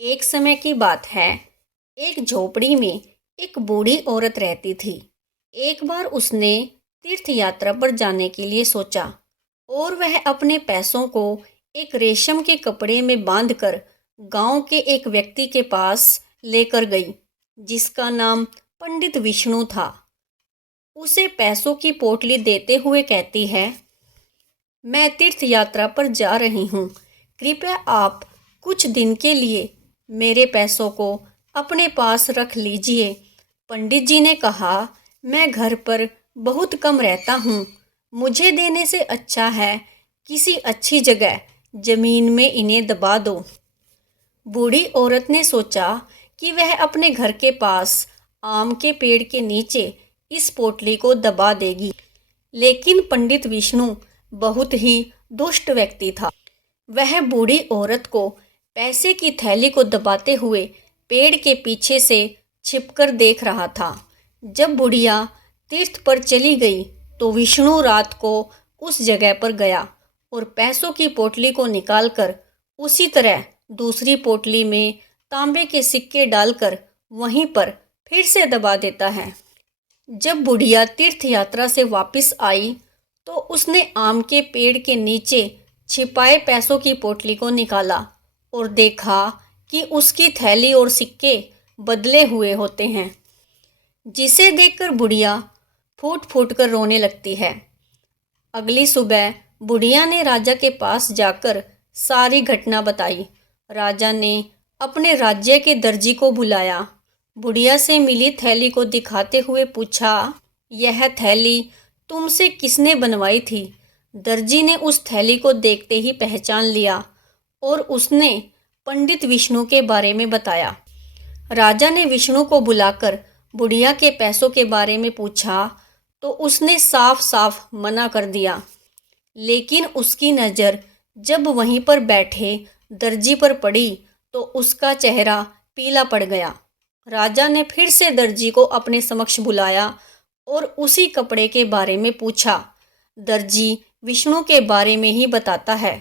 एक समय की बात है। एक झोपड़ी में एक बूढ़ी औरत रहती थी। एक बार उसने तीर्थ यात्रा पर जाने के लिए सोचा और वह अपने पैसों को एक रेशम के कपड़े में बांधकर गांव के एक व्यक्ति के पास लेकर गई, जिसका नाम पंडित विष्णु था। उसे पैसों की पोटली देते हुए कहती है, मैं तीर्थ यात्रा पर जा रही हूँ। कृपया आप कुछ दिन के लिए मेरे पैसों को अपने पास रख लीजिए। पंडित जी ने कहा, मैं घर पर बहुत कम रहता हूँ। मुझे देने से अच्छा है किसी अच्छी जगह जमीन में इन्हें दबा दो। बूढ़ी औरत ने सोचा कि वह अपने घर के पास आम के पेड़ के नीचे इस पोटली को दबा देगी। लेकिन पंडित विष्णु बहुत ही दुष्ट व्यक्ति था। वह बूढ़ी औरत को पैसे की थैली को दबाते हुए पेड़ के पीछे से छिपकर देख रहा था। जब बुढ़िया तीर्थ पर चली गई तो विष्णु रात को उस जगह पर गया और पैसों की पोटली को निकालकर उसी तरह दूसरी पोटली में तांबे के सिक्के डालकर वहीं पर फिर से दबा देता है। जब बुढ़िया तीर्थ यात्रा से वापस आई तो उसने आम के पेड़ के नीचे छिपाए पैसों की पोटली को निकाला और देखा कि उसकी थैली और सिक्के बदले हुए होते हैं, जिसे देखकर बुढ़िया फूट फूट कर रोने लगती है। अगली सुबह बुढ़िया ने राजा के पास जाकर सारी घटना बताई। राजा ने अपने राज्य के दर्जी को बुलाया। बुढ़िया से मिली थैली को दिखाते हुए पूछा, यह थैली तुमसे किसने बनवाई थी? दर्जी ने उस थैली को देखते ही पहचान लिया और उसने पंडित विष्णु के बारे में बताया। राजा ने विष्णु को बुलाकर बुढ़िया के पैसों के बारे में पूछा तो उसने साफ साफ मना कर दिया। लेकिन उसकी नज़र जब वहीं पर बैठे दर्जी पर पड़ी तो उसका चेहरा पीला पड़ गया। राजा ने फिर से दर्जी को अपने समक्ष बुलाया और उसी कपड़े के बारे में पूछा। दर्जी विष्णु के बारे में ही बताता है।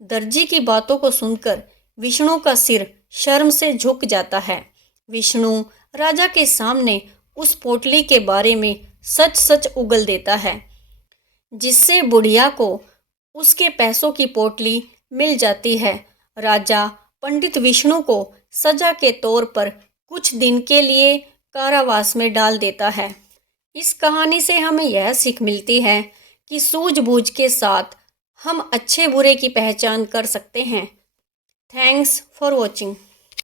दर्जी की बातों को सुनकर विष्णु का सिर शर्म से झुक जाता है। विष्णु राजा के सामने उस पोटली के बारे में सच सच उगल देता है, जिससे बुढ़िया को उसके पैसों की पोटली मिल जाती है। राजा पंडित विष्णु को सजा के तौर पर कुछ दिन के लिए कारावास में डाल देता है। इस कहानी से हमें यह सीख मिलती है कि सूझबूझ के साथ हम अच्छे बुरे की पहचान कर सकते हैं। Thanks for watching.